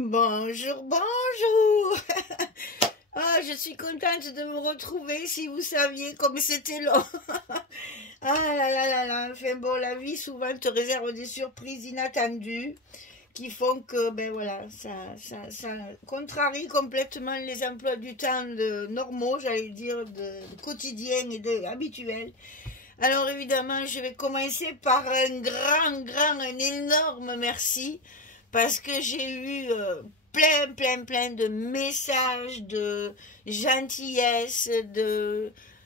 Bonjour, bonjour. Ah, je suis contente de me retrouver, si vous saviez comme c'était long. Ah là là là là, enfin bon, la vie souvent te réserve des surprises inattendues qui font que, ben voilà, ça contrarie complètement les emplois du temps normaux, j'allais dire, de quotidien et habituels. Alors évidemment, je vais commencer par un énorme merci parce que j'ai eu plein de messages de gentillesse,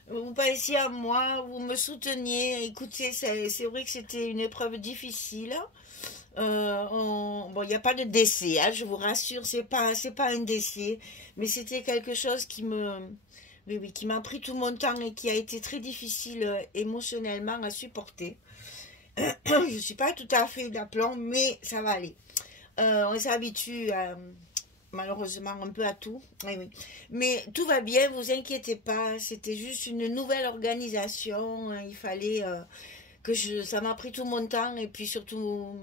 vous pensiez à moi, vous me souteniez. Écoutez, c'est vrai que c'était une épreuve difficile. Bon, il n'y a pas de décès, hein, je vous rassure, c'est pas un décès, mais c'était quelque chose oui, qui m'a pris tout mon temps et qui a été très difficile émotionnellement à supporter. Je suis pas tout à fait d'aplomb, mais ça va aller. On s'habitue malheureusement un peu à tout. Oui, oui. Mais tout va bien, vous inquiétez pas. C'était juste une nouvelle organisation. Il fallait ça m'a pris tout mon temps et puis surtout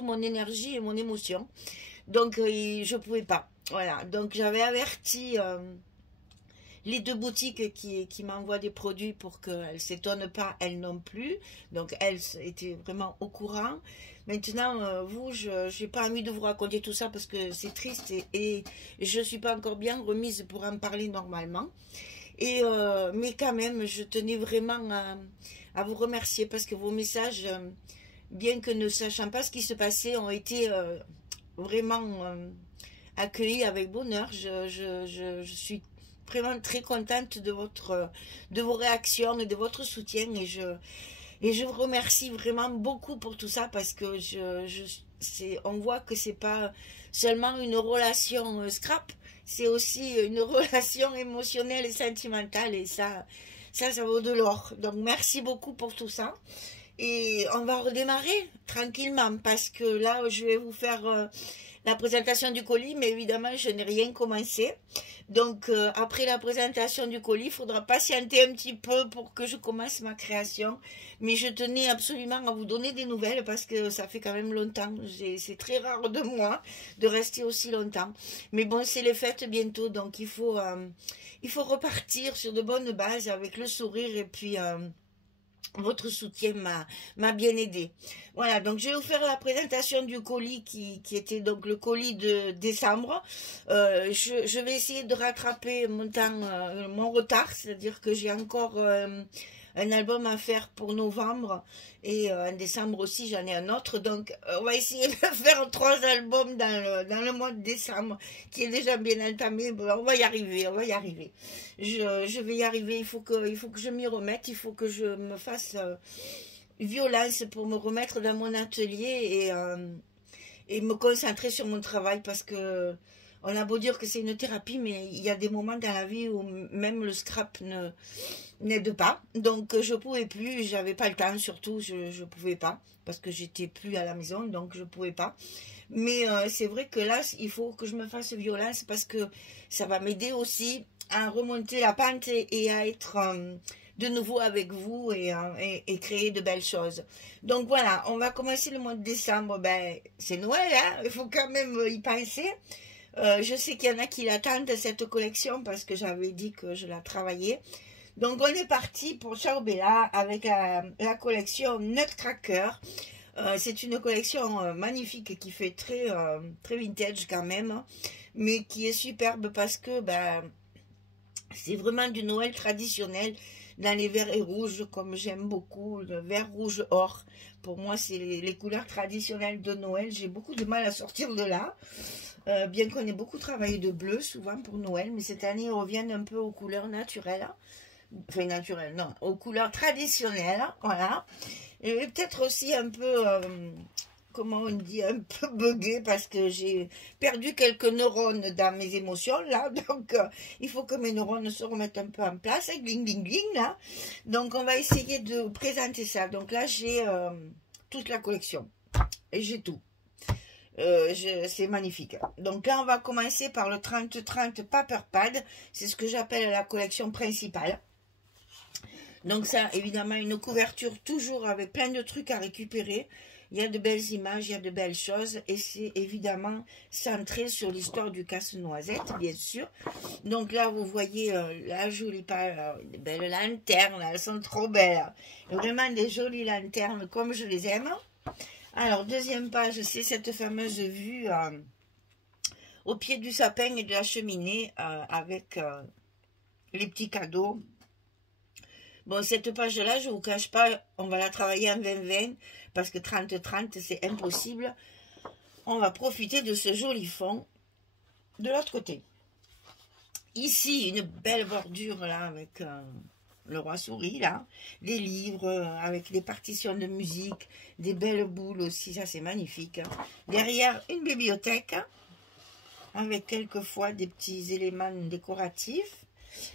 mon énergie et mon émotion. Donc je pouvais pas. Voilà. Donc j'avais averti les deux boutiques qui m'envoient des produits pour qu'elles ne s'étonnent pas, elles non plus. Donc elles étaient vraiment au courant. Maintenant, vous, je n'ai pas envie de vous raconter tout ça parce que c'est triste et je ne suis pas encore bien remise pour en parler normalement. Mais quand même, je tenais vraiment à vous remercier parce que vos messages, bien que ne sachant pas ce qui se passait, ont été vraiment accueillis avec bonheur. Je suis vraiment très contente de vos réactions et de votre soutien et je vous remercie vraiment beaucoup pour tout ça parce que on voit que c'est pas seulement une relation scrap, c'est aussi une relation émotionnelle et sentimentale et ça vaut de l'or. Donc merci beaucoup pour tout ça. Et on va redémarrer tranquillement parce que là, je vais vous faire la présentation du colis, mais évidemment, je n'ai rien commencé. Donc, après la présentation du colis, il faudra patienter un petit peu pour que je commence ma création. Mais je tenais absolument à vous donner des nouvelles parce que ça fait quand même longtemps. C'est très rare de moi de rester aussi longtemps. Mais bon, c'est les fêtes bientôt, donc il faut repartir sur de bonnes bases avec le sourire et puis... votre soutien m'a bien aidé. Voilà, donc je vais vous faire la présentation du colis qui était donc le colis de décembre. Je vais essayer de rattraper mon retard, c'est-à-dire que j'ai encore un album à faire pour novembre et en décembre aussi j'en ai un autre. Donc on va essayer de faire 3 albums dans le mois de décembre qui est déjà bien entamé. Bon, on va y arriver, on va y arriver. Je vais y arriver, il faut que je m'y remette, il faut que je me fasse violence pour me remettre dans mon atelier et me concentrer sur mon travail parce que on a beau dire que c'est une thérapie, mais il y a des moments dans la vie où même le scrap n'aide pas. Donc je pouvais plus, j'avais pas le temps, surtout je pouvais pas parce que j'étais plus à la maison, donc je pouvais pas. Mais c'est vrai que là, il faut que je me fasse violence parce que ça va m'aider aussi à remonter la pente et à être de nouveau avec vous et créer de belles choses. Donc voilà, on va commencer le mois de décembre. Ben, c'est Noël, hein, il faut quand même y penser. Je sais qu'il y en a qui l'attendent cette collection parce que j'avais dit que je la travaillais. Donc on est parti pour Ciao Bella avec la collection Nutcracker. C'est une collection magnifique qui fait très vintage quand même, mais qui est superbe parce que ben, c'est vraiment du Noël traditionnel dans les verts et rouges comme j'aime beaucoup, le vert, rouge, or. Pour moi, c'est les couleurs traditionnelles de Noël. J'ai beaucoup de mal à sortir de là. Bien qu'on ait beaucoup travaillé de bleu souvent pour Noël, mais cette année ils reviennent un peu aux couleurs naturelles, enfin naturelles, non, aux couleurs traditionnelles, voilà. Et peut-être aussi un peu, comment on dit, un peu buggé parce que j'ai perdu quelques neurones dans mes émotions là, donc il faut que mes neurones se remettent un peu en place, gling gling gling là. Donc on va essayer de présenter ça. Donc là j'ai toute la collection et j'ai tout. C'est magnifique. Donc là on va commencer par le 30-30 Paper Pad, c'est ce que j'appelle la collection principale. Donc ça évidemment une couverture toujours avec plein de trucs à récupérer. Il y a de belles images, il y a de belles choses. Et c'est évidemment centré sur l'histoire du casse-noisette, bien sûr. Donc là, vous voyez la jolie page, des belles lanternes. Elles sont trop belles. Vraiment des jolies lanternes comme je les aime. Alors, deuxième page, c'est cette fameuse vue au pied du sapin et de la cheminée avec les petits cadeaux. Bon, cette page-là, je ne vous cache pas, on va la travailler en 20-20 parce que 30-30, c'est impossible. On va profiter de ce joli fond de l'autre côté. Ici, une belle bordure là avec le roi souris, là. Des livres avec des partitions de musique, des belles boules aussi, ça c'est magnifique. Derrière, une bibliothèque avec quelquefois des petits éléments décoratifs.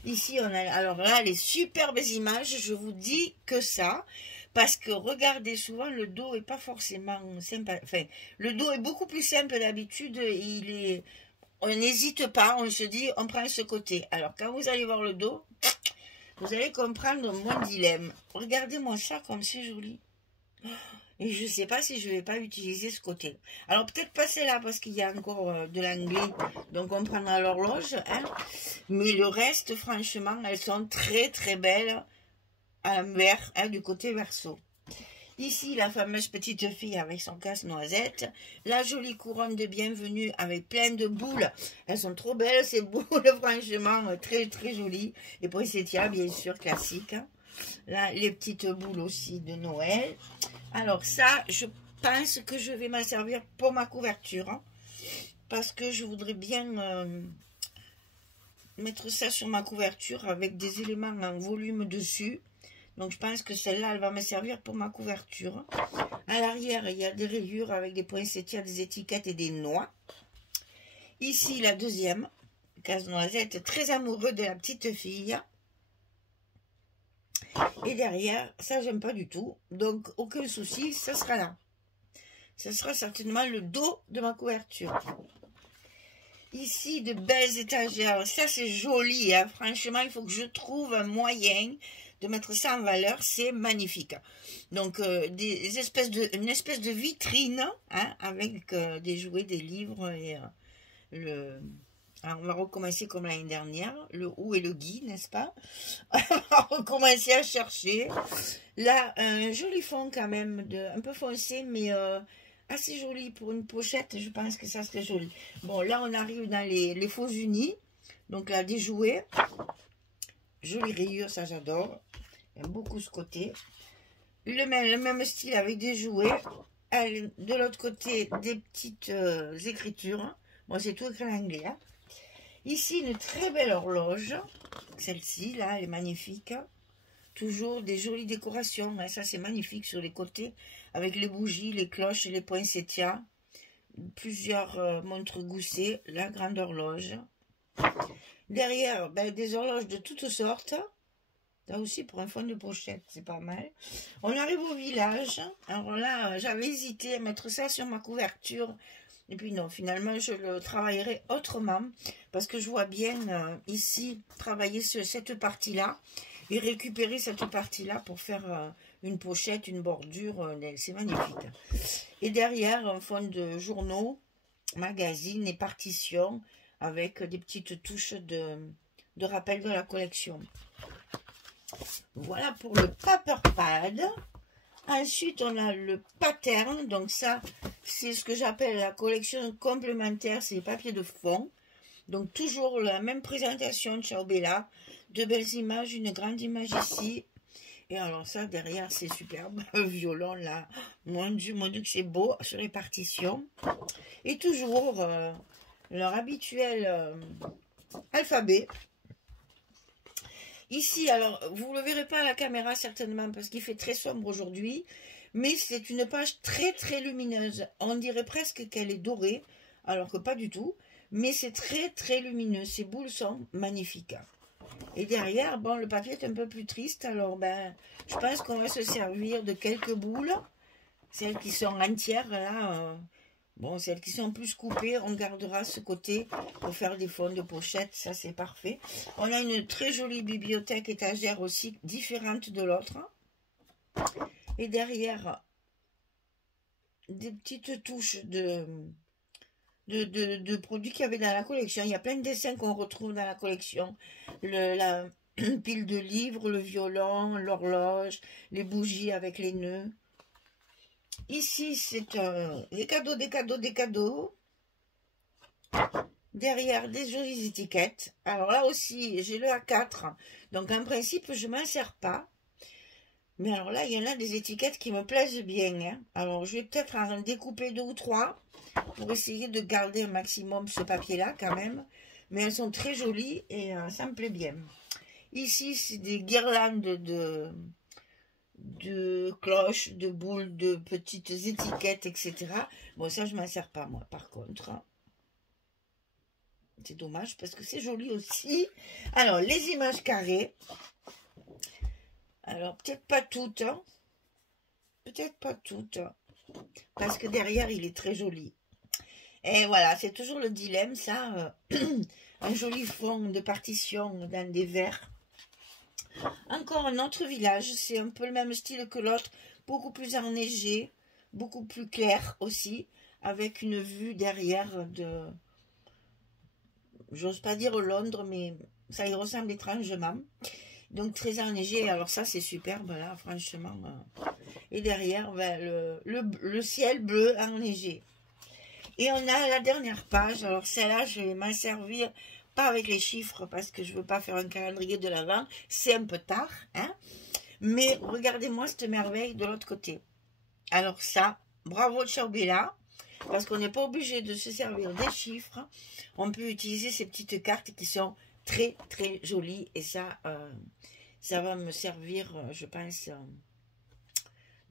Ici, on a, alors là, les superbes images, je vous dis que ça, parce que regardez, souvent, le dos est pas forcément simple, enfin, le dos est beaucoup plus simple d'habitude, on n'hésite pas, on se dit, on prend ce côté. Alors, quand vous allez voir le dos, vous allez comprendre mon dilemme. Regardez-moi ça, comme c'est joli. Et je ne sais pas si je ne vais pas utiliser ce côté. Alors, peut-être pas celle-là, parce qu'il y a encore de l'anglais. Donc, on prendra l'horloge. Hein. Mais le reste, franchement, elles sont très, très belles à l'envers, hein, du côté verso. Ici, la fameuse petite fille avec son casse-noisette. La jolie couronne de bienvenue avec plein de boules. Elles sont trop belles, ces boules, franchement, très, très jolies. Et poinsettias, bien sûr, classiques. Là, les petites boules aussi de Noël. Alors ça, je pense que je vais m'en servir pour ma couverture. Hein, parce que je voudrais bien mettre ça sur ma couverture avec des éléments en volume dessus. Donc je pense que celle-là, elle va me servir pour ma couverture. À l'arrière, il y a des rayures avec des poinsettias, des étiquettes et des noix. Ici, la deuxième, casse-noisette, très amoureux de la petite fille. Et derrière, ça j'aime pas du tout, donc aucun souci, ça sera là. Ce sera certainement le dos de ma couverture. Ici, de belles étagères, ça c'est joli, hein. Franchement, il faut que je trouve un moyen de mettre ça en valeur, c'est magnifique. Donc, une espèce de vitrine, hein, avec des jouets, des livres et Alors, on va recommencer comme l'année dernière, le ou et le gui, n'est-ce pas? On va recommencer à chercher. Là, un joli fond quand même, un peu foncé, mais assez joli pour une pochette. Je pense que ça serait joli. Bon, là, on arrive dans les faux unis. Donc là, des jouets. Jolie rayure, ça j'adore. J'aime beaucoup ce côté. Le même style avec des jouets. De l'autre côté, des petites écritures. Bon, c'est tout écrit en anglais, hein. Ici, une très belle horloge. Celle-ci, là, elle est magnifique. Toujours des jolies décorations. Hein. Ça, c'est magnifique sur les côtés. Avec les bougies, les cloches et les poinsettias. Plusieurs montres goussées. La grande horloge. Derrière, ben, des horloges de toutes sortes. Là aussi, pour un fond de pochette, c'est pas mal. On arrive au village. Alors là, j'avais hésité à mettre ça sur ma couverture. Et puis non, finalement, je le travaillerai autrement. Parce que je vois bien ici, travailler sur cette partie-là. Et récupérer cette partie-là pour faire une pochette, une bordure. C'est magnifique. Et derrière, un fond de journaux, magazines et partitions. Avec des petites touches de rappel de la collection. Voilà pour le paper pad. Ensuite, on a le pattern. Donc ça, c'est ce que j'appelle la collection complémentaire. C'est les papiers de fond. Donc toujours la même présentation. Ciao Bella. De belles images. Une grande image ici. Et alors ça, derrière, c'est superbe. Violon, là. Mon Dieu que c'est beau. Sur les partitions. Et toujours leur habituel alphabet. Ici, alors, vous ne le verrez pas à la caméra certainement parce qu'il fait très sombre aujourd'hui, mais c'est une page très très lumineuse. On dirait presque qu'elle est dorée, alors que pas du tout, mais c'est très très lumineux. Ces boules sont magnifiques. Et derrière, bon, le papier est un peu plus triste, alors ben, je pense qu'on va se servir de quelques boules, celles qui sont entières là. Bon, celles qui sont plus coupées, on gardera ce côté pour faire des fonds de pochette, ça c'est parfait. On a une très jolie bibliothèque étagère aussi, différente de l'autre. Et derrière, des petites touches de produits qu'il y avait dans la collection. Il y a plein de dessins qu'on retrouve dans la collection. La pile de livres, le violon, l'horloge, les bougies avec les nœuds. Ici, c'est des cadeaux, des cadeaux, des cadeaux. Derrière, des jolies étiquettes. Alors là aussi, j'ai le A4. Donc, en principe, je ne m'en sers pas. Mais alors là, il y en a des étiquettes qui me plaisent bien. Hein. Alors, je vais peut-être en découper 2 ou 3 pour essayer de garder un maximum ce papier-là quand même. Mais elles sont très jolies et ça me plaît bien. Ici, c'est des guirlandes de cloches, de boules, de petites étiquettes, etc. Bon, ça, je ne m'en sers pas, moi, par contre. C'est dommage parce que c'est joli aussi. Alors, les images carrées. Alors, peut-être pas toutes. Hein. Peut-être pas toutes. Parce que derrière, il est très joli. Et voilà, c'est toujours le dilemme, ça. Un joli fond de partition dans des verres. Encore un autre village. C'est un peu le même style que l'autre. Beaucoup plus enneigé. Beaucoup plus clair aussi. Avec une vue derrière de... J'ose pas dire Londres, mais ça y ressemble étrangement. Donc très enneigé, alors ça c'est superbe là, franchement. Et derrière, ben, le ciel bleu enneigé. Et on a la dernière page, alors celle-là je vais m'en servir, pas avec les chiffres parce que je veux pas faire un calendrier de l'Avent, c'est un peu tard, hein. Mais regardez-moi cette merveille de l'autre côté. Alors ça, bravo Ciao Bella, parce qu'on n'est pas obligé de se servir des chiffres, on peut utiliser ces petites cartes qui sont très très jolies et ça... ça va me servir, je pense,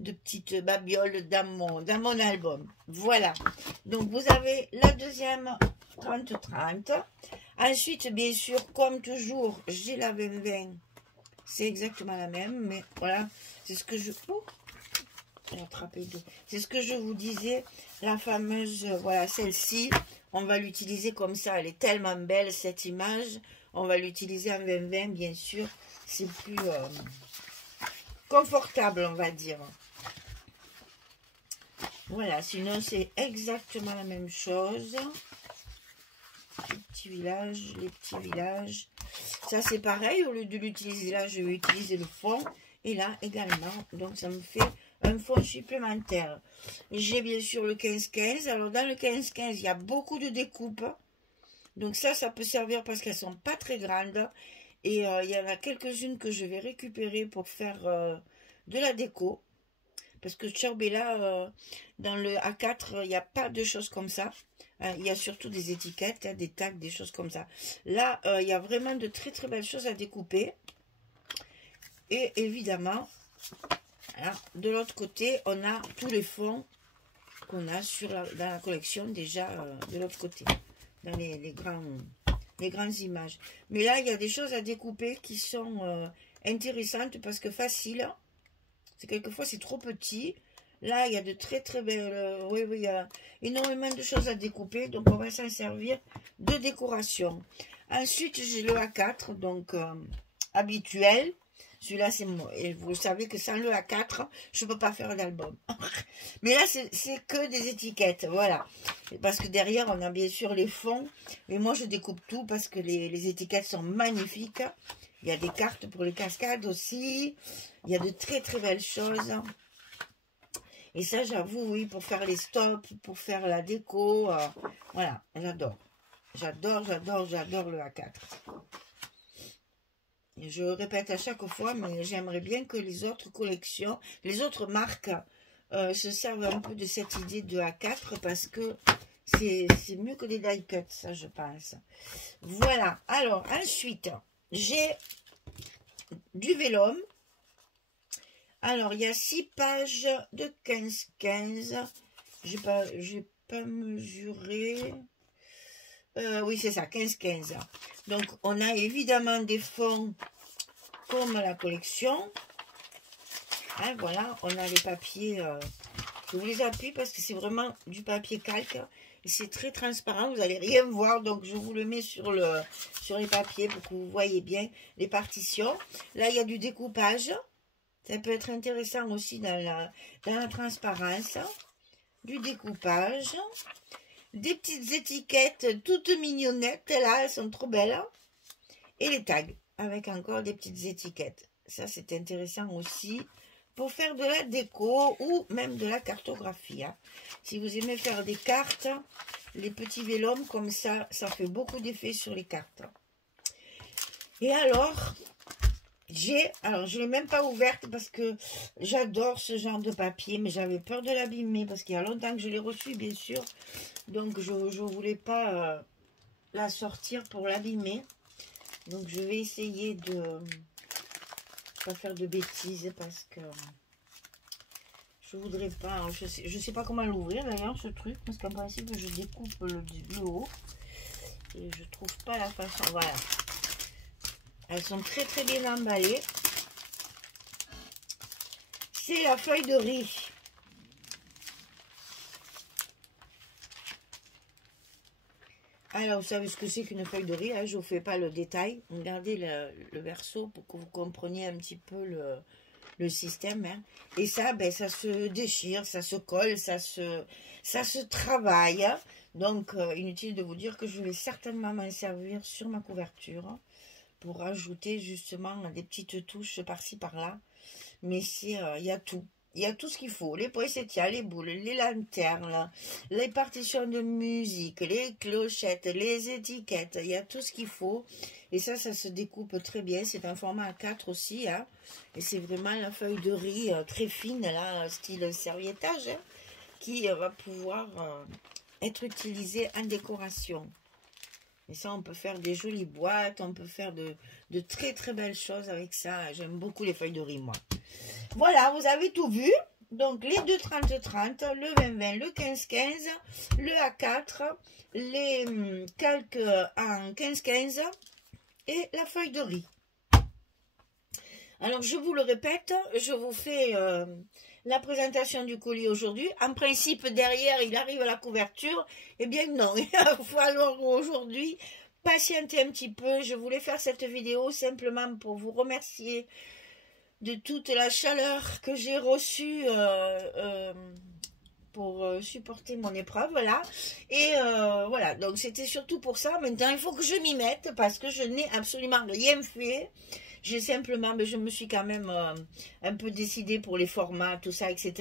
de petites babioles dans mon album. Voilà. Donc, vous avez la deuxième 30-30. Ensuite, bien sûr, comme toujours, j'ai la 20-20. C'est exactement la même, mais voilà. C'est ce que je... Oh, j'ai attrapé deux. C'est ce que je vous disais. La fameuse, voilà, celle-ci. On va l'utiliser comme ça. Elle est tellement belle, cette image. On va l'utiliser en 20-20, bien sûr. C'est plus confortable, on va dire. Voilà, sinon c'est exactement la même chose. Les petits villages. Ça c'est pareil, au lieu de l'utiliser là, je vais utiliser le fond. Et là également, donc ça me fait un fond supplémentaire. J'ai bien sûr le 15-15. Alors dans le 15-15, il y a beaucoup de découpes. Donc ça peut servir parce qu'elles sont pas très grandes. Et il y en a quelques-unes que je vais récupérer pour faire de la déco. Parce que Ciao Bella, dans le A4, il n'y a pas de choses comme ça. Il y a surtout des étiquettes, hein, des tags, des choses comme ça. Là, il y a vraiment de très très belles choses à découper. Et évidemment, alors, de l'autre côté, on a tous les fonds qu'on a dans la collection déjà de l'autre côté. Dans les grandes images. Mais là, il y a des choses à découper qui sont intéressantes parce que faciles. C'est quelquefois, c'est trop petit. Là, il y a de très très belles... oui, il y a énormément de choses à découper. Donc, on va s'en servir de décoration. Ensuite, j'ai le A4, donc habituel. Celui-là, c'est moi. Et vous savez que sans le A4, je ne peux pas faire d'album. Mais là, c'est que des étiquettes. Voilà. Parce que derrière, on a bien sûr les fonds. Mais moi, je découpe tout parce que les étiquettes sont magnifiques. Il y a des cartes pour les cascades aussi. Il y a de très très belles choses. Et ça, j'avoue, oui, pour faire les stops, pour faire la déco. Voilà, j'adore. J'adore le A4. Je répète à chaque fois, mais j'aimerais bien que les autres collections, les autres marques se servent un peu de cette idée de A4 parce que c'est mieux que des die cuts, ça je pense. Voilà, alors ensuite, j'ai du vélum. Alors, il y a 6 pages de 15-15. Je n'ai pas mesuré. Oui, c'est ça, 15-15. Donc, on a évidemment des fonds comme la collection. Hein, voilà, on a les papiers. Je vous les appuie parce que c'est vraiment du papier calque. Et c'est très transparent, vous n'allez rien voir. Donc, je vous le mets sur les papiers pour que vous voyez bien les partitions. Là, il y a du découpage. Ça peut être intéressant aussi dans la transparence. du découpage, des petites étiquettes toutes mignonnettes, là, elles sont trop belles, et les tags, avec encore des petites étiquettes. Ça, c'est intéressant aussi pour faire de la déco ou même de la cartographie. Hein. Si vous aimez faire des cartes, les petits vélums comme ça, ça fait beaucoup d'effet sur les cartes. Et alors, je ne l'ai même pas ouverte parce que j'adore ce genre de papier, mais j'avais peur de l'abîmer parce qu'il y a longtemps que je l'ai reçu, bien sûr. Donc, je ne voulais pas la sortir pour l'abîmer. Donc, je vais essayer de pas faire de bêtises parce que je voudrais pas. Hein, je sais pas comment l'ouvrir d'ailleurs, ce truc, parce qu'en principe, je découpe le haut et je trouve pas la façon. Voilà. Elles sont très très bien emballées. C'est la feuille de riz. Alors, vous savez ce que c'est qu'une feuille de riz, hein, je ne vous fais pas le détail. Regardez le verso pour que vous compreniez un petit peu le système. Hein. Et ça, ben, ça se déchire, ça se colle, ça se travaille. Hein. Donc, inutile de vous dire que je vais certainement m'en servir sur ma couverture pour rajouter justement des petites touches par-ci, par-là. Mais il y a tout. Il y a tout ce qu'il faut, les poinsettias, les boules, les lanternes, les partitions de musique, les clochettes, les étiquettes, il y a tout ce qu'il faut. Et ça se découpe très bien, c'est un format A4 aussi, hein. Et c'est vraiment la feuille de riz très fine, là, style serviettage, hein, qui va pouvoir être utilisée en décoration. Et ça, on peut faire des jolies boîtes, on peut faire de très très belles choses avec ça. J'aime beaucoup les feuilles de riz, moi. Voilà, vous avez tout vu. Donc, les 2 30-30, le 20-20, le 15-15, le A4, les calques en 15-15 et la feuille de riz. Alors, je vous le répète, je vous fais la présentation du colis aujourd'hui. En principe, derrière, il arrive à la couverture. Eh bien, non, il va falloir aujourd'hui patienter un petit peu. Je voulais faire cette vidéo simplement pour vous remercier de toute la chaleur que j'ai reçue pour supporter mon épreuve, voilà. Et voilà, donc c'était surtout pour ça. Maintenant, il faut que je m'y mette parce que je n'ai absolument rien fait. J'ai simplement, mais je me suis quand même un peu décidée pour les formats, tout ça, etc.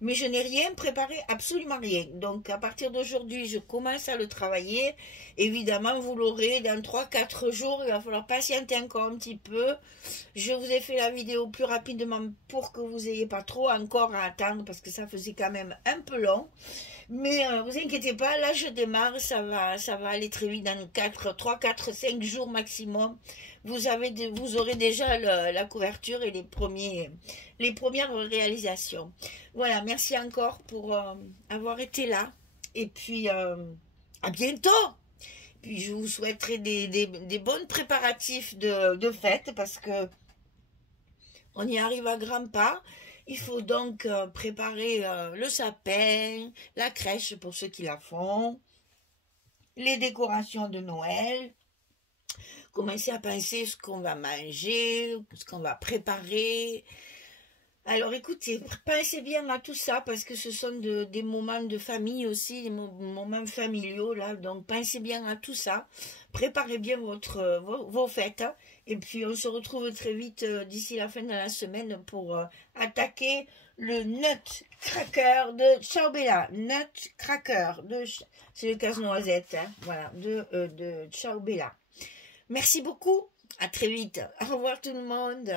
Mais je n'ai rien préparé, absolument rien. Donc, à partir d'aujourd'hui, je commence à le travailler. Évidemment, vous l'aurez dans 3-4 jours. Il va falloir patienter encore un petit peu. Je vous ai fait la vidéo plus rapidement pour que vous n'ayez pas trop encore à attendre parce que ça faisait quand même un peu long. Mais vous inquiétez pas, là je démarre, ça va aller très vite dans 3, 4, 5 jours maximum. Vous aurez déjà la couverture et les premières réalisations. Voilà, merci encore pour avoir été là. Et puis, à bientôt. Puis, je vous souhaiterai des bons préparatifs de fête parce que on y arrive à grands pas. Il faut donc préparer le sapin, la crèche pour ceux qui la font, les décorations de Noël, commencer à penser ce qu'on va manger, ce qu'on va préparer. Alors écoutez, pensez bien à tout ça parce que ce sont des moments de famille aussi, des moments familiaux là, donc pensez bien à tout ça. Préparez bien vos fêtes hein, et puis on se retrouve très vite d'ici la fin de la semaine pour attaquer le Nutcracker de Ciao Bella. Nutcracker, c'est le casse-noisette, hein, voilà, de Ciao Bella. Merci beaucoup, à très vite, au revoir tout le monde.